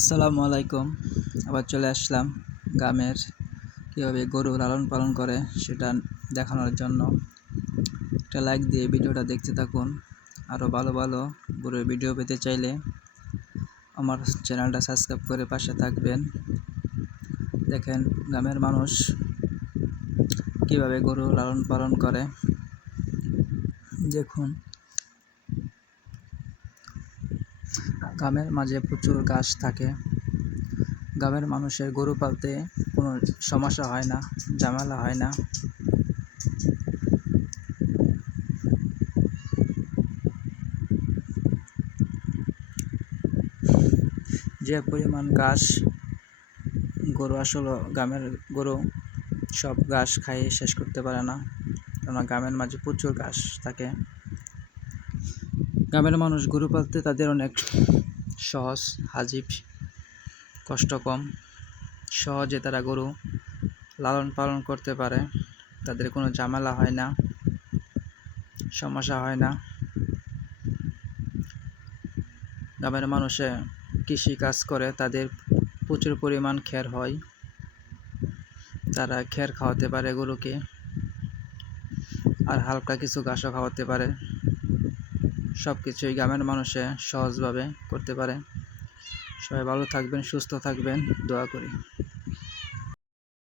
আসসালামু আলাইকুম। আবার চলে আসলাম গ্রামের কীভাবে গরু লালন পালন করে সেটা দেখানোর জন্য। একটা লাইক দিয়ে ভিডিওটা দেখতে থাকুন। আরও ভালো ভালো গরুর ভিডিও পেতে চাইলে আমার চ্যানেলটা সাবস্ক্রাইব করে পাশে থাকবেন। দেখেন গ্রামের মানুষ কীভাবে গরু লালন পালন করে। দেখুন গ্রামের মাঝে প্রচুর ঘাস থাকে। গ্রামের মানুষের গরু পালতে কোনো সমস্যা হয় না, ঝামেলা হয় না। যে পরিমাণ ঘাস গরু আসলে গ্রামের গরু সব ঘাস খাইয়ে শেষ করতে পারে না, কেননা গ্রামের মাঝে প্রচুর ঘাস থাকে। গ্রামের মানুষ গরু পালতে তাদের অনেক সহজ, হাজিব, কষ্ট কম। সহজে তারা গরু লালন পালন করতে পারে, তাদের কোনো ঝামেলা হয় না, সমস্যা হয় না। গ্রামের মানুষে কৃষি কাজ করে, তাদের প্রচুর পরিমাণ খের হয়, তারা খের খাওয়াতে পারে গরুকে, আর হালকা কিছু ঘাসও খাওয়াতে পারে। সব কিছুই গ্রামের মানুষে সহজভাবে করতে পারে। সবাই ভালো থাকবেন, সুস্থ থাকবেন, দোয়া করি।